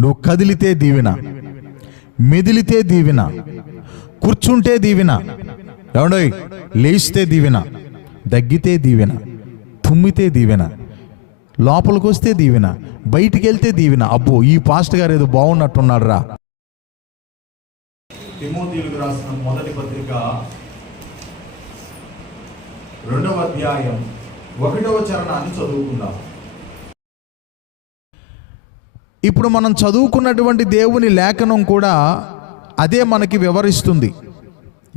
నువ్వు కదిలితే దీవెన మెదిలితే దీవెన కూర్చుంటే దీవెన ఏమండోయ్ లేస్తే దీవెన దగ్గితే దీవెన తుమ్మితే దీవెన లోపలికి వస్తే దీవెన బయటికి వెళ్తే దీవెన. అబ్బో ఈ పాస్ట్ గారు ఏదో బాగున్నట్టున్నాడు రా తిమోతిలకు రాసిన మొదటి పత్రిక రెండవ అధ్యాయం ఒకటవ చరణాన్ని చదువుకుందాం. ఇప్పుడు మనం చదువుకున్నటువంటి దేవుని లేఖనం కూడా అదే మనకి వివరిస్తుంది.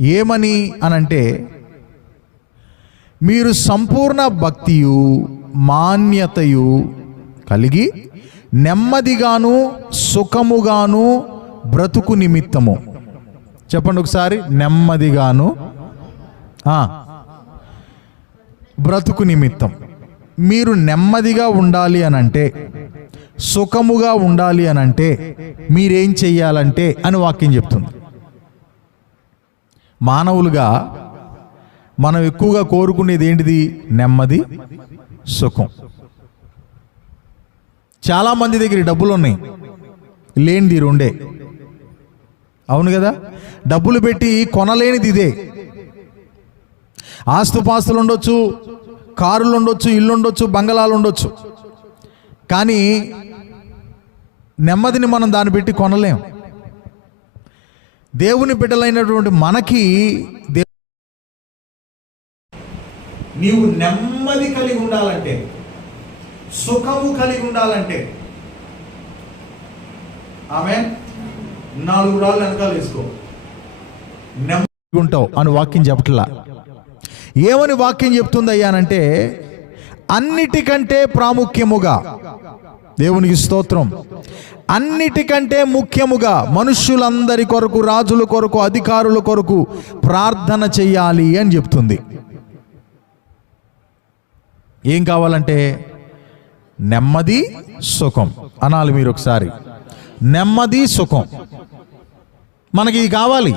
ఏమని అనంటే మీరు సంపూర్ణ భక్తియు మాన్యతయు కలిగి నెమ్మదిగాను సుఖముగాను బ్రతుకు నిమిత్తము. చెప్పండి ఒకసారి నెమ్మదిగాను బ్రతుకు నిమిత్తం. మీరు నెమ్మదిగా ఉండాలి అనంటే అంటే సుఖముగా ఉండాలి అని అంటే మీరేం చెయ్యాలంటే అని వాక్యం చెప్తుంది. మానవులుగా మనం ఎక్కువగా కోరుకునేది ఏంటిది? నెమ్మది సుఖం. చాలామంది దగ్గర డబ్బులు ఉన్నాయి లేనిది రెండే. అవును కదా? డబ్బులు పెట్టి కొనలేనిది ఇదే. ఆస్తుపాస్తులు ఉండొచ్చు కారులు ఉండొచ్చు ఇల్లు ఉండొచ్చు బంగళాలు ఉండొచ్చు. కానీ నెమ్మదిని మనం దాన్ని పెట్టి కొనలేం. దేవుని బిడ్డలైనటువంటి మనకి నీవు నెమ్మది కలిగి ఉండాలంటే సుఖము కలిగి ఉండాలంటే ఆమె నాలుగు రాళ్ళు వెనకాల వేసుకో. నెమ్మది ఉంటావు అని వాక్యం చెప్పట్లా. ఏమని వాక్యం చెప్తుంది అయ్యానంటే అన్నిటికంటే ప్రాముఖ్యముగా దేవునికి స్తోత్రం. అన్నిటికంటే ముఖ్యముగా మనుష్యులందరి కొరకు రాజుల కొరకు అధికారుల కొరకు ప్రార్థన చెయ్యాలి అని చెప్తుంది. ఏం కావాలంటే నెమ్మది సుఖం. అనాలి మీరు ఒకసారి. నెమ్మది సుఖం. మనకి ఇది కావాలి.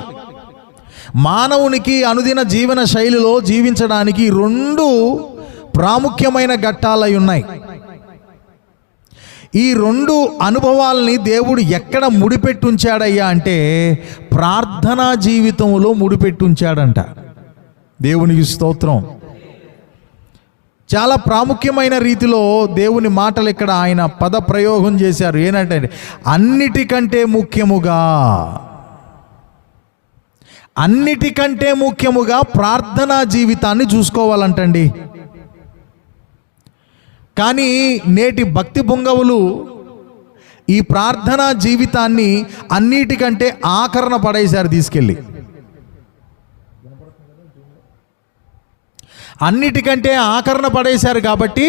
మానవునికి అనుదిన జీవన శైలిలో జీవించడానికి రెండు ప్రాముఖ్యమైన ఘట్టాలై ఉన్నాయి. ఈ రెండు అనుభవాలని దేవుడు ఎక్కడ ముడిపెట్టుంచాడయ్యా అంటే ప్రార్థనా జీవితంలో ముడిపెట్టుంచాడంట. దేవునికి స్తోత్రం. చాలా ప్రాముఖ్యమైన రీతిలో దేవుని మాటలు ఇక్కడ ఆయన పద ప్రయోగం చేశారు. ఏంటంటే అన్నిటికంటే ముఖ్యముగా అన్నిటికంటే ముఖ్యముగా ప్రార్థనా జీవితాన్ని చూసుకోవాలంటండి. కానీ నేటి భక్తి బొంగవులు ఈ ప్రార్థనా జీవితాన్ని అన్నిటికంటే ఆకరణ పడేశారు తీసుకెళ్ళి. అన్నిటికంటే ఆకరణ పడేశారు కాబట్టి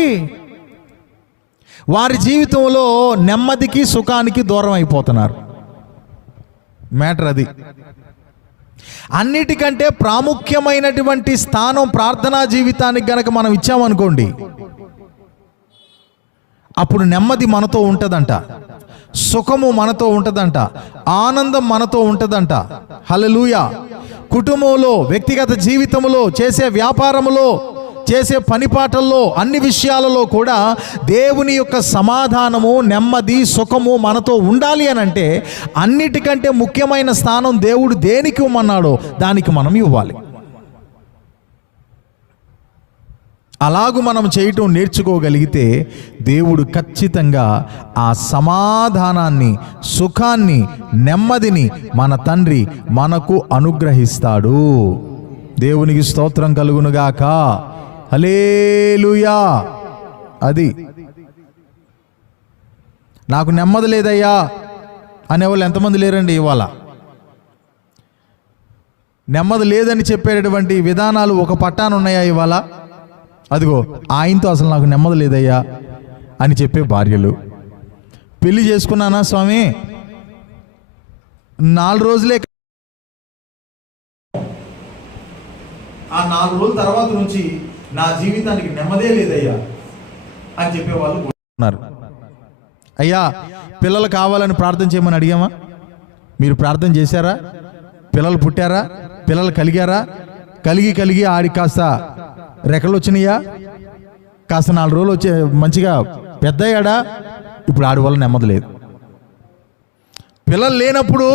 వారి జీవితంలో నెమ్మదికి సుఖానికి దూరం అయిపోతున్నారు. మ్యాటర్ అది. అన్నిటికంటే ప్రాముఖ్యమైనటువంటి స్థానం ప్రార్థనా జీవితానికి గనక మనం ఇచ్చామనుకోండి అప్పుడు నెమ్మది మనతో ఉంటుందంట. సుఖము మనతో ఉంటుందంట. ఆనందం మనతో ఉంటుందంట. హలలుయ కుటుంబంలో వ్యక్తిగత జీవితంలో చేసే వ్యాపారములో చేసే పనిపాటల్లో అన్ని విషయాలలో కూడా దేవుని యొక్క సమాధానము నెమ్మది సుఖము మనతో ఉండాలి అని అంటే అన్నిటికంటే ముఖ్యమైన స్థానం దేవుడు దేనికి ఇవ్వమన్నాడో దానికి మనం ఇవ్వాలి. అలాగూ మనం చేయటం నేర్చుకోగలిగితే దేవుడు ఖచ్చితంగా ఆ సమాధానాన్ని సుఖాన్ని నెమ్మదిని మన తండ్రి మనకు అనుగ్రహిస్తాడు. దేవునికి స్తోత్రం కలుగునుగాక. హలేలుయా అది. నాకు నెమ్మది లేదయ్యా అనేవాళ్ళు ఎంతమంది లేరండి ఇవాళ? నెమ్మది లేదని చెప్పేటటువంటి విధానాలు ఒక పట్టాన ఉన్నాయా ఇవాళ? అదిగో ఆయనతో అసలు నాకు నెమ్మది లేదయ్యా అని చెప్పే భార్యలు. పెళ్ళి చేసుకున్నానా స్వామి? నాలుగు రోజులే ఆ నాలుగు రోజుల తర్వాత నుంచి నా జీవితానికి నెమ్మదే లేదయ్యా అని చెప్పేవాళ్ళు ఉన్నారు. అయ్యా పిల్లలు కావాలని ప్రార్థన చేయమని అడిగామా? మీరు ప్రార్థన చేశారా? పిల్లలు పుట్టారా? పిల్లలు కలిగారా? కలిగి కలిగి ఆడి కాస్త రెక్కలు వచ్చినాయా? కాస్త నాలుగు రోజులు వచ్చే మంచిగా పెద్దయ్యాడా? ఇప్పుడు ఆడి వల్ల నెమ్మది లేదు. పిల్లలు లేనప్పుడు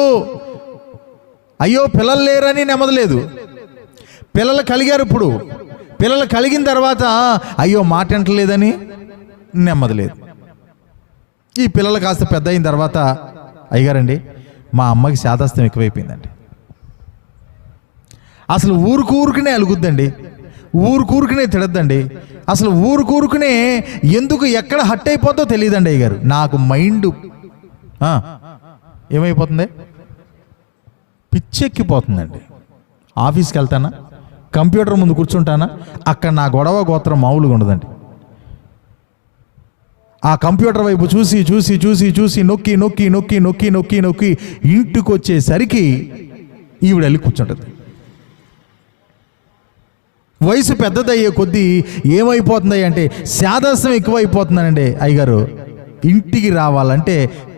అయ్యో పిల్లలు లేరని నెమ్మది లేదు. పిల్లలు కలిగారు ఇప్పుడు. పిల్లలు కలిగిన తర్వాత అయ్యో మాట వింటలేదని నెమ్మది లేదు. ఈ పిల్లలు కాస్త పెద్ద అయిన తర్వాత అయ్యారండి మా అమ్మకి శాతస్థం ఎక్కువైపోయిందండి. అసలు ఊరుకు ఊరికినే అలుగుద్దండి. ఊరుకూరుకునే తిడద్దండి. అసలు ఊరుకూరుకునే ఎందుకు ఎక్కడ హట్ అయిపోతుందో తెలియదండి అయ్యగారు. నాకు మైండ్. ఏమైపోతుంది? పిచ్చెక్కిపోతుందండి. ఆఫీస్కి వెళ్తానా? కంప్యూటర్ ముందు కూర్చుంటానా? అక్కడ నా గొడవ గోత్రం మామూలుగా ఉండదండి. ఆ కంప్యూటర్ వైపు చూసి చూసి చూసి చూసి నొక్కి నొక్కి నొక్కి నొక్కి నొక్కి నొక్కి ఇంటికి వచ్చేసరికి ఈవిడ వెళ్ళి కూర్చుంటుంది. వయసు పెద్దదయ్యే కొద్దీ ఏమైపోతుంది అంటే శాదాసం ఎక్కువైపోతుందండి అయ్యగారు. ఇంటికి రావాలంటే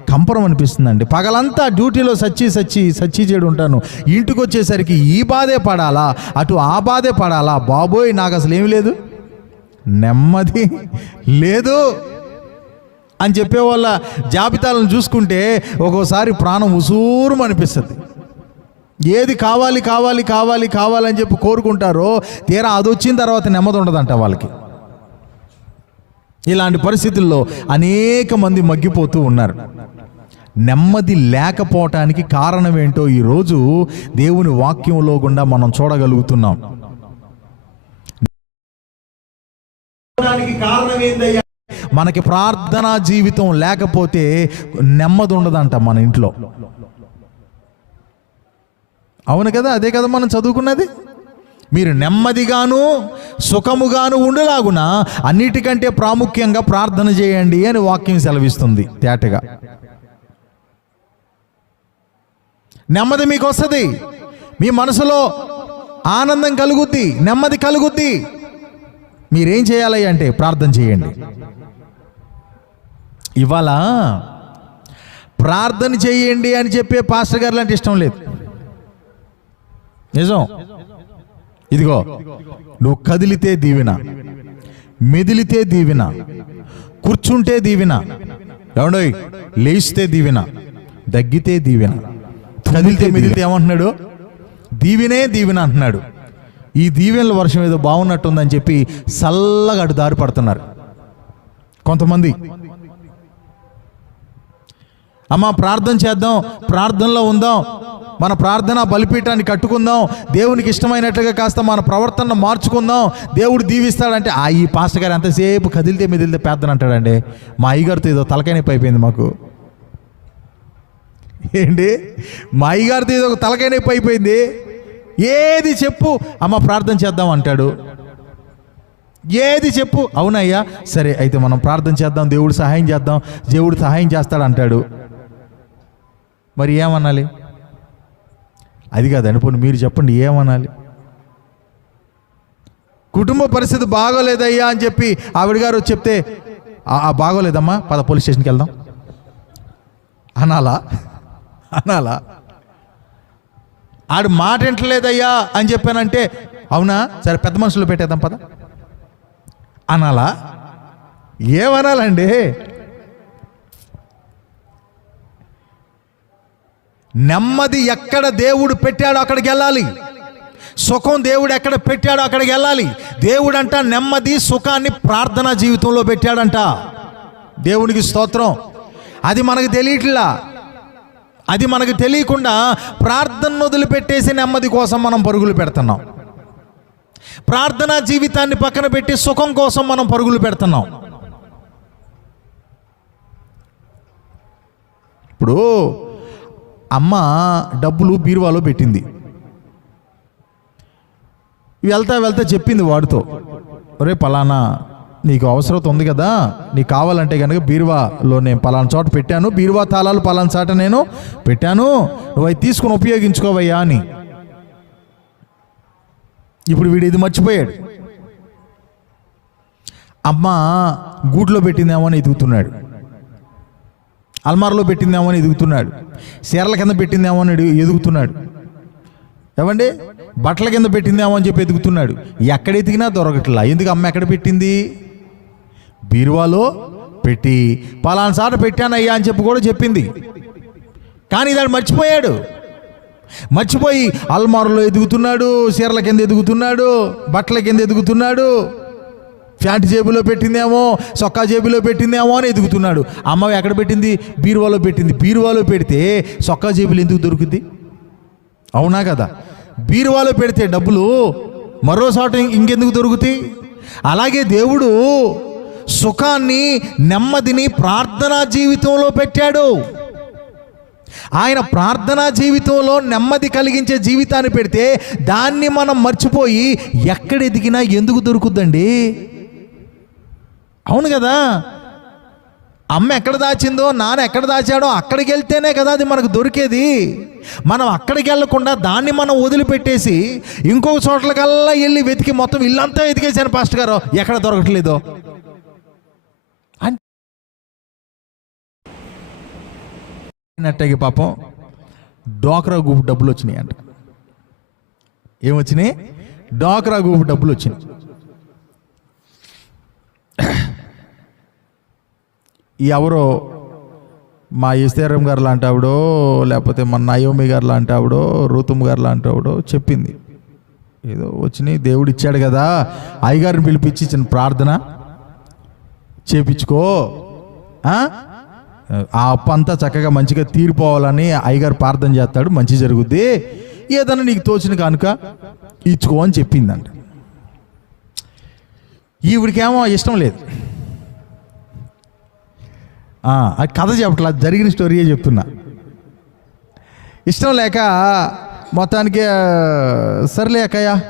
కంపరం అనిపిస్తుందండి. పగలంతా డ్యూటీలో సచ్చి సచ్చి సచ్చి చెడు ఉంటాను ఇంటికి వచ్చేసరికి ఈ బాధే పడాలా? అటు ఆ బాధే పడాలా? బాబోయ్ నాకు అసలు ఏమి లేదు. నెమ్మది లేదు అని చెప్పే వాళ్ళ జాబితాలను చూసుకుంటే ఒక్కోసారి ప్రాణం ఉసూరు అనిపిస్తుంది ఏది కావాలి కావాలి కావాలి కావాలని చెప్పి కోరుకుంటారో తీరా అది వచ్చిన తర్వాత నెమ్మది ఉండదంట వాళ్ళకి. ఇలాంటి పరిస్థితుల్లో అనేక మంది మగ్గిపోతూ ఉన్నారు. నెమ్మది లేకపోవటానికి కారణం ఏంటో ఈరోజు దేవుని వాక్యంలో గుండా మనం చూడగలుగుతున్నాం. దానికి కారణం ఏందయ్యా? మనకి ప్రార్థనా జీవితం లేకపోతే నెమ్మది ఉండదంట మన ఇంట్లో. అవును కదా అదే కదా మనం చదువుకున్నది? మీరు నెమ్మదిగాను సుఖముగాను ఉండలాగున అన్నిటికంటే ప్రాముఖ్యంగా ప్రార్థన చేయండి అని వాక్యం సెలవిస్తుంది తేటగా. నెమ్మది మీకు వస్తుంది మీ మనసులో ఆనందం కలుగుద్ది నెమ్మది కలుగుద్ది. మీరేం చేయాలి అంటే ప్రార్థన చేయండి. ఇవాళ ప్రార్థన చేయండి అని చెప్పే పాస్టర్ గారు లాంటి ఇష్టం లేదు. నిజం. ఇదిగో నువ్వు కదిలితే దీవెన మెదిలితే దీవెన కూర్చుంటే దీవెన ఏమండోయ్ లేస్తే దీవెన దగ్గితే దీవెన కదిలితే మెదిలితే ఏమంటున్నాడు? దీవెనే దీవెన అంటున్నాడు. ఈ దీవెనల వర్షం ఏదో బాగున్నట్టుందని చెప్పి చల్లగా అటు దారి పడుతున్నారు. కొంతమంది అమ్మ ప్రార్థన చేద్దాం ప్రార్థనలో ఉందాం మన ప్రార్థన బలిపీఠాన్ని కట్టుకుందాం. దేవునికి ఇష్టమైనట్లుగా కాస్త మన ప్రవర్తనను మార్చుకుందాం. దేవుడు దీవిస్తాడంటే ఆ ఈ పాస్టర్ గారు ఎంతసేపు కదిలితే మెదిలితే పెద్దని అంటాడండి. మా అయ్యగారితో ఏదో తలకైనప్పు అయిపోయింది మాకు. ఏంటి? మా అయ్యగారితో ఏదో ఒక అయిపోయింది. ఏది చెప్పు అమ్మ ప్రార్థన చేద్దాం అంటాడు. ఏది చెప్పు అవునయ్యా సరే అయితే మనం ప్రార్థన చేద్దాం దేవుడు సహాయం చేద్దాం దేవుడు సహాయం చేస్తాడు అంటాడు. మరి ఏమనాలి? అది కాదు అనుకోండి మీరు చెప్పండి ఏమనాలి? కుటుంబ పరిస్థితి బాగోలేదయ్యా అని చెప్పి ఆవిడ గారు వచ్చి చెప్తే బాగోలేదమ్మా పద పోలీస్ స్టేషన్కి వెళ్దాం. అనాలా? అనాలా? ఆడు మాట వింటలేదయ్యా అని చెప్పానంటే అవునా? సరే పెద్ద మనుషులు పెట్టేద్దాం పద. అనాలా? ఏమనాలండి? నెమ్మది ఎక్కడ దేవుడు పెట్టాడో అక్కడికి వెళ్ళాలి. సుఖం దేవుడు ఎక్కడ పెట్టాడో అక్కడికి వెళ్ళాలి. దేవుడు అంట నెమ్మది సుఖాన్ని ప్రార్థనా జీవితంలో పెట్టాడంట. దేవునికి స్తోత్రం. అది మనకు తెలియట్లా. అది మనకు తెలియకుండా ప్రార్థనను వదిలిపెట్టేసి నెమ్మది కోసం మనం పరుగులు పెడుతున్నాం. ప్రార్థనా జీవితాన్ని పక్కన పెట్టి సుఖం కోసం మనం పరుగులు పెడుతున్నాం. ఇప్పుడు అమ్మ డబ్బులు బీరువాలో పెట్టింది. వెళ్తా వెళ్తా చెప్పింది వాడితో. ఒరే పలానా నీకు అవసరం ఉంది కదా నీకు కావాలంటే కనుక బీరువాలో నేను పలానా చోట పెట్టాను బీరువా తాళాలు పలానా చోట నేను పెట్టాను నువ్వు అవి తీసుకుని ఉపయోగించుకోవయ్యా అని. ఇప్పుడు వీడు ఇది మర్చిపోయాడు. అమ్మ గూట్లో పెట్టిందేమో అని ఎదుగుతున్నాడు. అల్మార్లో పెట్టిందేమో అని ఎదుగుతున్నాడు. చీరల కింద పెట్టిందేమో అని ఎదుగుతున్నాడు. ఏమండి బట్టల కింద పెట్టిందేమో అని చెప్పి ఎదుగుతున్నాడు. ఎక్కడ ఎతికినా దొరకట్లా. ఎందుకు అమ్మ ఎక్కడ పెట్టింది? బీరువాలో పెట్టి పలానా పెట్టానయ్యా అని చెప్పి కూడా చెప్పింది. కానీ దాన్ని మర్చిపోయాడు. మర్చిపోయి అల్మారులో ఎదుగుతున్నాడు చీరల కింద ఎదుగుతున్నాడు బట్టల కింద ఎదుగుతున్నాడు. ప్యాంట్ జేబులో పెట్టిందేమో సొక్కా జేబులో పెట్టిందేమో అని ఎదుగుతున్నాడు. అమ్మ ఎక్కడ పెట్టింది? బీరువాలో పెట్టింది. బీరువాలో పెడితే సొక్కా జేబులు ఎందుకు దొరుకుద్ది? అవునా కదా? బీరువాలో పెడితే డబ్బులు మరో చోట ఇంకెందుకు దొరుకుతాయి? అలాగే దేవుడు సుఖాన్ని నెమ్మదిని ప్రార్థనా జీవితంలో పెట్టాడు. ఆయన ప్రార్థనా జీవితంలో నెమ్మది కలిగించే జీవితాన్ని పెడితే దాన్ని మనం మర్చిపోయి ఎక్కడ ఎదిగినా ఎందుకు దొరుకుద్దండి? అవును కదా? అమ్మ ఎక్కడ దాచిందో నాన్న ఎక్కడ దాచాడో అక్కడికి వెళ్తేనే కదా అది మనకు దొరికేది. మనం అక్కడికి వెళ్ళకుండా దాన్ని మనం వదిలిపెట్టేసి ఇంకొక చోట్లకల్లా వెళ్ళి వెతికి మొత్తం ఇల్లంతా వెతికేసాను పాస్టర్ గారు. ఎక్కడ దొరకట్లేదో. అంటే పాపం డోక్రా గ్రూప్ డబ్బులు వచ్చినాయి అంట. ఏమొచ్చినాయి? డోక్రా గ్రూప్ డబ్బులు వచ్చినాయి. ఎవరో మా ఈస్తేరం గారు లాంటి ఆవిడో లేకపోతే మన నయోమి గారు లాంటి ఆవిడో రూతుమ్ గారు లాంటి ఆవిడో చెప్పింది. ఏదో వచ్చినాయి దేవుడు ఇచ్చాడు కదా అయ్యగారిని పిలిపించి ఇచ్చిన ప్రార్థన చేపించుకో. ఆ? ఆ అప్పు అంతా చక్కగా మంచిగా తీరిపోవాలని అయ్యగారు ప్రార్థన చేస్తాడు మంచి జరుగుద్ది. ఏదన్నా నీకు తోచిన కనుక ఇచ్చుకో అని చెప్పిందంట. ఈవిడికేమో ఇష్టం లేదు. ఆ, అది కథ చెప్పట్లా అది జరిగిన స్టోరీయే చెప్తున్నా. ఇష్టం లేక మొత్తానికి సర్లే అక్కయ్య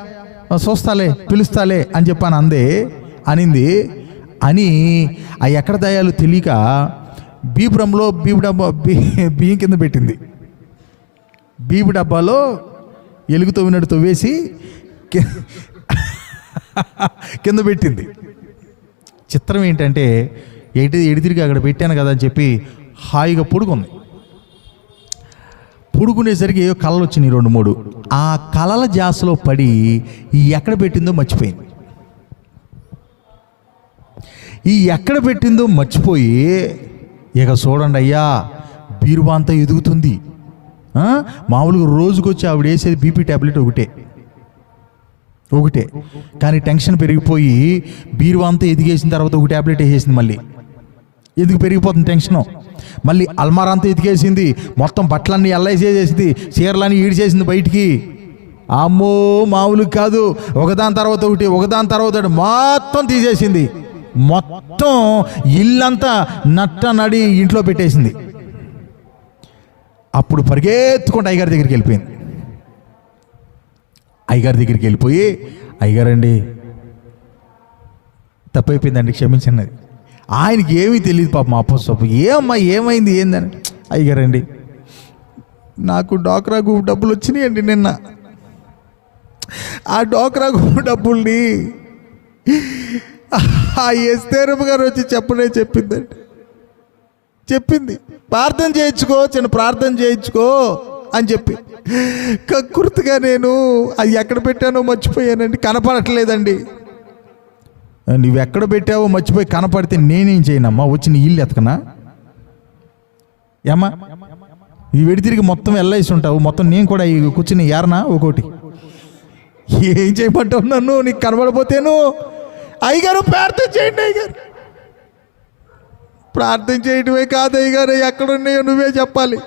చూస్తాలే పిలుస్తాలే అని చెప్పాను అందే అనింది. అని ఆ ఎక్కడ దయాలు తెలియక బీపురంలో బీపు డబ్బా బియ్యం కింద పెట్టింది. బీపు డబ్బాలో ఎలుగు తవ్వినట్టు తవ్వేసి కింద పెట్టింది. చిత్రం ఏంటంటే ఎటు ఎడితిరిగి అక్కడ పెట్టాను కదా అని చెప్పి హాయిగా పుడుకుంది. పుడుకునేసరికి ఏవో కళలు వచ్చినాయి రెండు మూడు. ఆ కళల జాసలో పడి ఈ ఎక్కడ పెట్టిందో మర్చిపోయింది. ఈ ఎక్కడ పెట్టిందో మర్చిపోయి ఇక చూడండి అయ్యా బీరువా అంతా ఎదుగుతుంది. మామూలుగా రోజుకొచ్చి ఆవిడ వేసేది బీపీ ట్యాబ్లెట్ ఒకటే. ఒకటే. కానీ టెన్షన్ పెరిగిపోయి బీరువా అంతా ఎదిగేసిన తర్వాత ఒక ట్యాబ్లెట్ వేసేసింది మళ్ళీ. ఎందుకు పెరిగిపోతుంది టెన్షను. మళ్ళీ అల్మారా అంతా ఎతికేసింది మొత్తం బట్టలన్నీ ఎల్ఐసేసేసింది చీరలన్నీ ఈడిచేసింది బయటికి. అమ్మో మామూలు కాదు. ఒకదాని తర్వాత ఒకటి ఒకదాని తర్వాత ఒకటి మొత్తం తీసేసింది. మొత్తం ఇల్లంతా నట్ట నడి ఇంట్లో పెట్టేసింది. అప్పుడు పరిగెత్తుకుంటే అయ్యగారి దగ్గరికి వెళ్ళిపోయింది. అయ్యగారి దగ్గరికి వెళ్ళిపోయి అయ్యగారండి తప్పైపోయిందండి క్షమించండి ఆయనకి ఏమీ తెలియదు పాప మా అప్ప ఏమ్మా ఏమైంది ఏందని? అయ్యగారండి నాకు డోక్రా గ్రూప్ డబ్బులు వచ్చినాయండి నిన్న. ఆ డోక్రా గ్రూప్ డబ్బుల్ని ఆ ఎస్తేరమ్మ గారు వచ్చి చెప్పనే చెప్పిందండి. చెప్పింది. ప్రార్థన చేయించుకో చిన్న ప్రార్థన చేయించుకో అని చెప్పి. కక్కుర్తిగా నేను అది ఎక్కడ పెట్టానో మర్చిపోయానండి. కనపడట్లేదండి. నువ్వు ఎక్కడ పెట్టావో మర్చిపోయి కనపడితే నేనేం చేయనమ్మా? వచ్చి నీ ఇల్లు ఎతకనా? ఏమ్మా? ఈ వెడి తిరిగి మొత్తం వెళ్ళేసి ఉంటావు. మొత్తం నేను కూడా ఈ కూర్చుని ఏరనా ఒకటి ఏం చేయమంటావు నన్ను? నీకు కనబడపోతేను? అయ్యగారు ప్రార్థన చేయండి అయ్యగారు. ప్రార్థన చేయటమే కాదు అయ్యగారు ఎక్కడున్నాయో నువ్వే చెప్పాలి.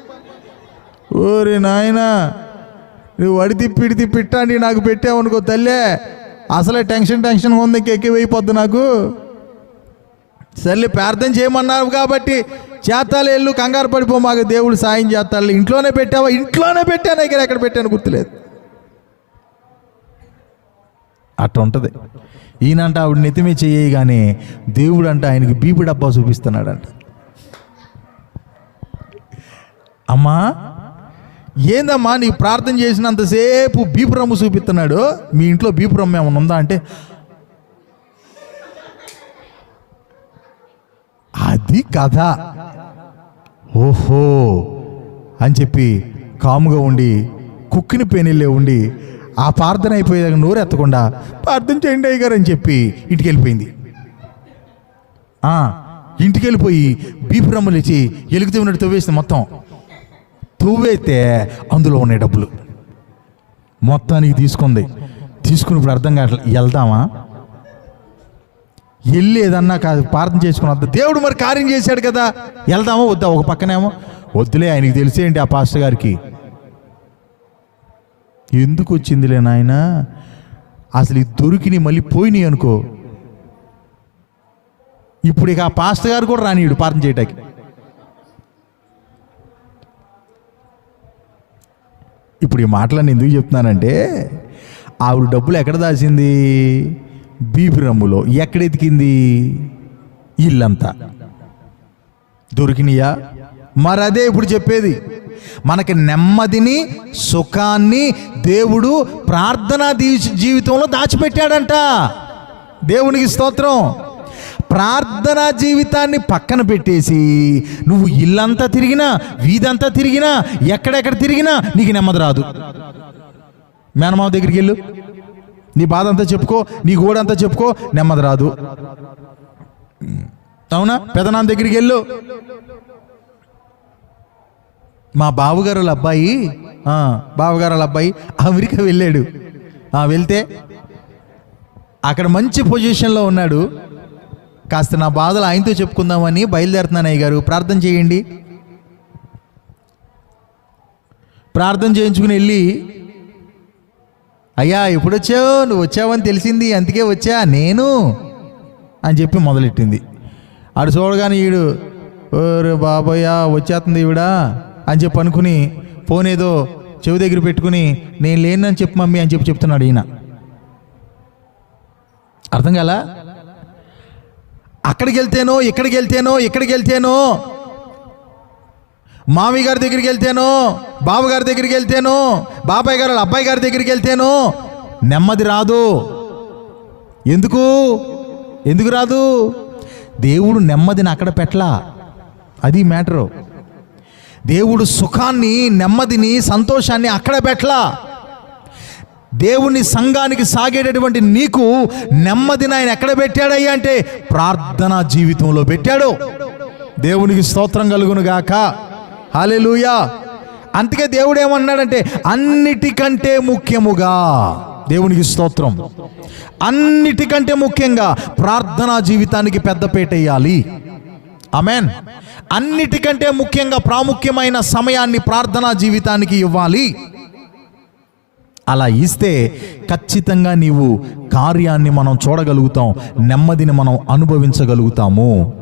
ఓరే నాయనా నువ్వు వడితి పిడితి పిట్టాండి నాకు పెట్టావనుకో తల్లే. అసలే టెన్షన్ టెన్షన్ ఉంది ఇంక నాకు. సర్లే ప్రార్థన చేయమన్నారు కాబట్టి చేతాలు ఎల్లు కంగారు పడిపో మాకు దేవుడు సాయం చేస్తాడు. ఇంట్లోనే పెట్టావా? ఇంట్లోనే పెట్టాను ఇక్కడ ఎక్కడ పెట్టాను గుర్తులేదు. అట్లా ఉంటుంది. ఈయనంట ఆవిడ నెతిమే చేయగానే దేవుడు అంట ఆయనకి బీపీ డబ్బా చూపిస్తున్నాడంట. అమ్మా ఏందమ్మా నీ ప్రార్థన చేసినంతసేపు బీపురమ్ము చూపిస్తున్నాడు? మీ ఇంట్లో బీపు ఏమైనా ఉందా అంటే అది కథ. ఓహో అని చెప్పి కాముగా ఉండి కుక్కిని పేనిల్లే ఉండి ఆ ప్రార్థన అయిపోయేదాకా నోరు ఎత్తకుండా ప్రార్థన చేయండి అయ్యగారు అని చెప్పి ఇంటికి వెళ్ళిపోయింది ఇంటికి వెళ్ళిపోయి బీపు ఇచ్చి ఎలుగుతూ ఉన్నట్టు తవ్వేసింది మొత్తం. తువ్వైతే అందులో ఉన్నాయి డబ్బులు. మొత్తానికి తీసుకుంది. తీసుకుని ఇప్పుడు అర్థం కావట్లేదు వెళ్దామా? వెళ్ళి ఏదన్నా కా- ప్రార్థన చేసుకుని వద్దా? దేవుడు మరి కార్యం చేశాడు కదా. వెళ్దామా? వద్దా? ఒక పక్కనేమో. వద్దులే ఆయనకి తెలిసేంటి ఆ పాస్టర్ గారికి? ఎందుకు వచ్చిందిలే నాయన? అసలు ఇది దొరికినాయి మళ్ళీ పోయినాయి అనుకో. ఇప్పుడు ఇక ఆ పాస్టర్ గారు కూడా రానియుడు ప్రార్థన చేయటానికి. ఇప్పుడు ఈ మాటలను ఎందుకు చెప్తున్నానంటే ఆవిడ డబ్బులు ఎక్కడ దాచింది? బీపీ రమ్ములో ఎక్కడ ఎతికింది? ఇల్లంతా. దొరికినాయా? మరి అదే ఇప్పుడు చెప్పేది. మనకి నెమ్మదిని సుఖాన్ని దేవుడు ప్రార్థనా జీవితంలో దాచిపెట్టాడంట. దేవునికి స్తోత్రం. ప్రార్థనా జీవితాన్ని పక్కన పెట్టేసి నువ్వు ఇల్లంతా తిరిగినా వీధంతా తిరిగినా ఎక్కడెక్కడ తిరిగినా నీకు నెమ్మది రాదు. మేనమావ దగ్గరికి వెళ్ళు. నీ బాధ అంతా చెప్పుకో నీ గోడంతా చెప్పుకో నెమ్మది రాదు. అవునా? పెదనాన్న దగ్గరికి వెళ్ళు. మా బావగారు వాళ్ళ అబ్బాయి బావగారు వాళ్ళ అబ్బాయి అమెరికా వెళ్ళాడు. వెళ్తే అక్కడ మంచి పొజిషన్లో ఉన్నాడు. కాస్త నా బాధలు ఆయనతో చెప్పుకుందామని బయలుదేరుతున్నాను అయ్య గారు ప్రార్థన చేయండి. ప్రార్థన చేయించుకుని వెళ్ళి అయ్యా ఎప్పుడు వచ్చావు నువ్వు వచ్చావని తెలిసింది అందుకే వచ్చా నేను అని చెప్పి మొదలెట్టింది. ఆడు చూడగానే ఈడు ఓరే బాబోయా వచ్చేస్తుంది ఈవిడా అని చెప్పి అనుకుని ఫోన్ ఏదో చెవి దగ్గర పెట్టుకుని నేను లేనని చెప్పు మమ్మీ అని చెప్పి చెప్తున్నాడు ఈయన. అర్థం కాలా? అక్కడికి వెళ్తేనో ఇక్కడికి వెళ్తేనో ఇక్కడికి వెళ్తేనో మామి గారి దగ్గరికి వెళ్తేనో బావగారి దగ్గరికి వెళ్తేనో బాబాయ్ గారు అబ్బాయి గారి దగ్గరికి వెళ్తేనో నెమ్మది రాదు. ఎందుకు? ఎందుకు రాదు? దేవుడు నెమ్మదిని అక్కడ పెట్టలా? అది మ్యాటరు. దేవుడు సుఖాన్ని నెమ్మదిని సంతోషాన్ని అక్కడ పెట్టలా? దేవుని సంఘానికి సాగేటటువంటి నీకు నెమ్మదిని ఆయన ఎక్కడ పెట్టాడయ్యా అంటే ప్రార్థనా జీవితంలో పెట్టాడు. దేవునికి స్తోత్రం కలుగును గాక. హాలెలూయా అందుకే దేవుడు ఏమన్నాడంటే అన్నిటికంటే ముఖ్యముగా దేవునికి స్తోత్రం. అన్నిటికంటే ముఖ్యంగా ప్రార్థనా జీవితానికి పెద్దపేట వేయాలి. అమెన్ అన్నిటికంటే ముఖ్యంగా ప్రాముఖ్యమైన సమయాన్ని ప్రార్థనా జీవితానికి ఇవ్వాలి. అలా ఇస్తే ఖచ్చితంగా నీవు కార్యాన్ని మనం చూడగలుగుతాం నెమ్మదిని మనం అనుభవించగలుగుతాము.